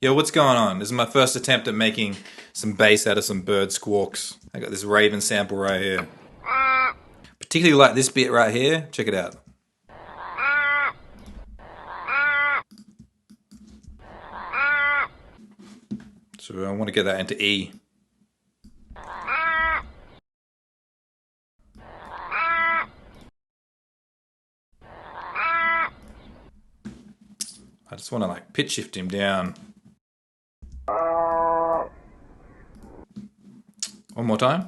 Yo, what's going on? This is my first attempt at making some bass out of some bird squawks. I got this Raven sample right here. Particularly like this bit right here. Check it out. So I want to get that into E. I just want to like pitch shift him down. One more time.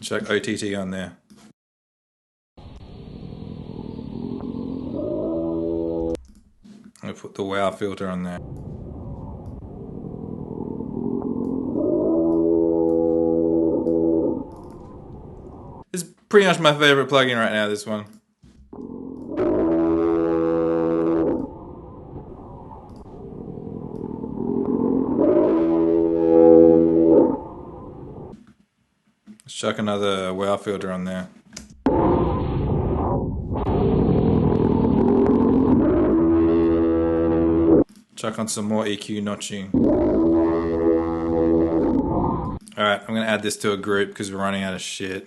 Check OTT on there. I'm gonna put the wow filter on there. This is pretty much my favorite plugin right now, this one. Let's chuck another wow filter on there. Chuck on some more EQ notching. Alright, I'm gonna add this to a group because we're running out of shit.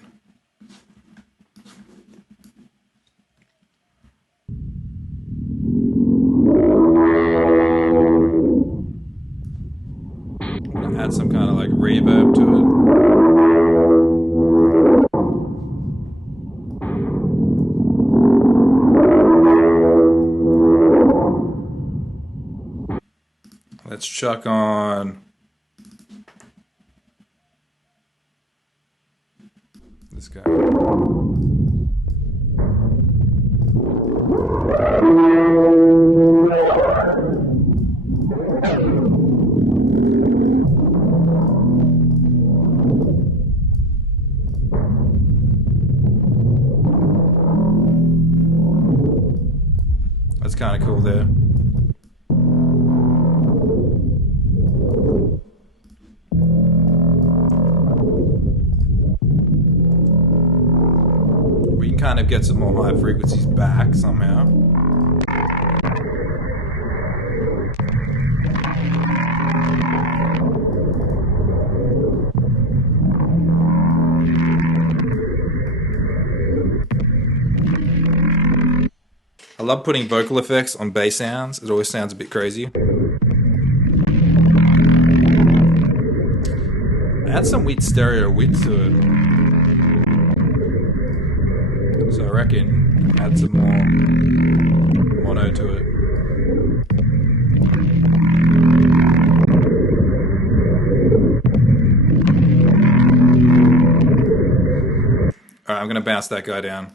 I'm gonna add some kind of like reverb to it. Let's chuck on this guy. That's kind of cool there. We can kind of get some more high frequencies back somehow. I love putting vocal effects on bass sounds. It always sounds a bit crazy. Add some weird stereo width to it. So I reckon add some more mono to it. Alright, I'm gonna bounce that guy down.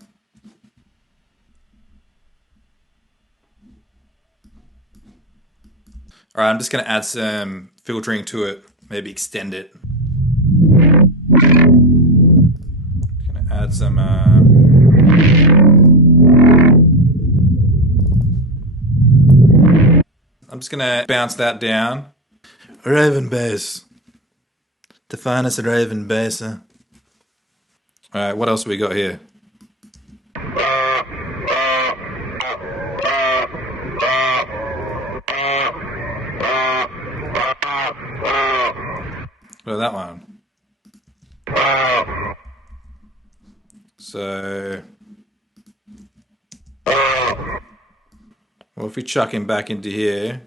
Alright, I'm just gonna add some filtering to it, maybe extend it. Gonna add some I'm just gonna bounce that down. Raven bass. Define us a Raven bass. Alright, what else we got here? What about that one? So, well, if we chuck him back into here,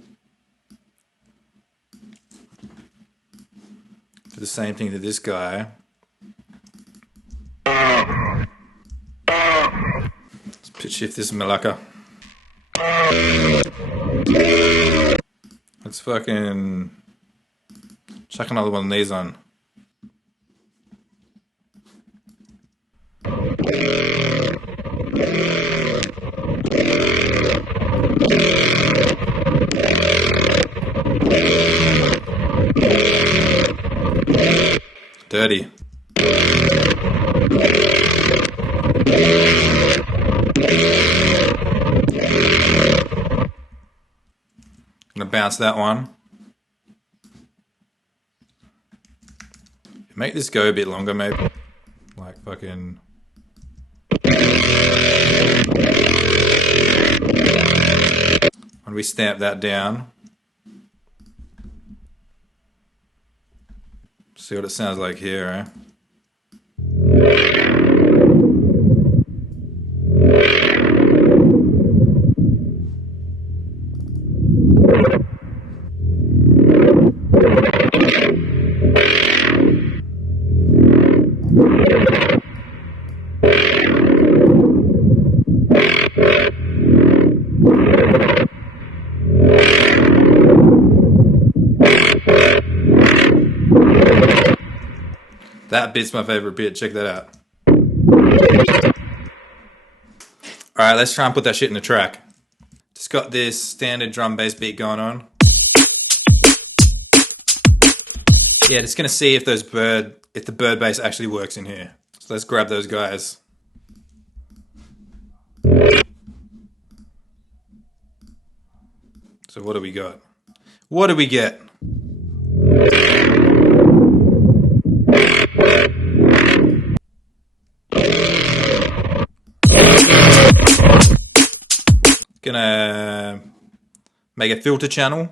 do the same thing to this guy. Let's pitch shift this malacca. Let's fucking chuck another one of these on. Dirty. Gonna bounce that one. Make this go a bit longer, maybe. Like fucking. we stamp that down. See what it sounds like here, eh? That bit's my favorite bit. Check that out. Alright, let's try and put that shit in the track. Just got this standard drum bass beat going on. Yeah, just gonna see if the bird bass actually works in here. So let's grab those guys. So what do we got? What do we get? Gonna make a filter channel.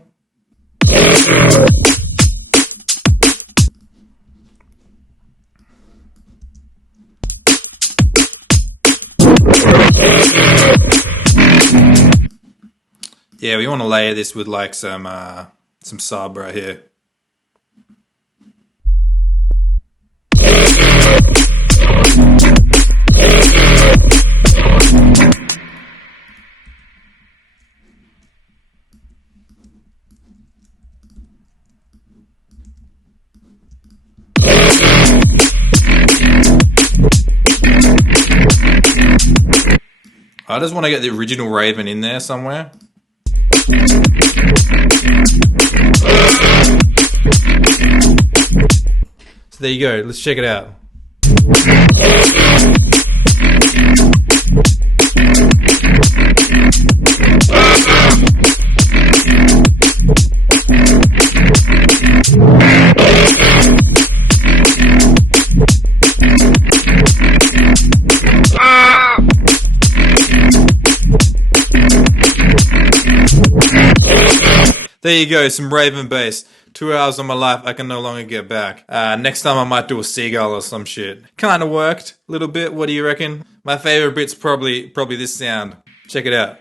Yeah, we want to layer this with like some sub right here. I just want to get the original Raven in there somewhere. So there you go, let's check it out. There you go, some Raven bass. 2 hours of my life I can no longer get back. Next time I might do a seagull or some shit. Kinda worked, a little bit, what do you reckon? My favorite bit's probably this sound. Check it out.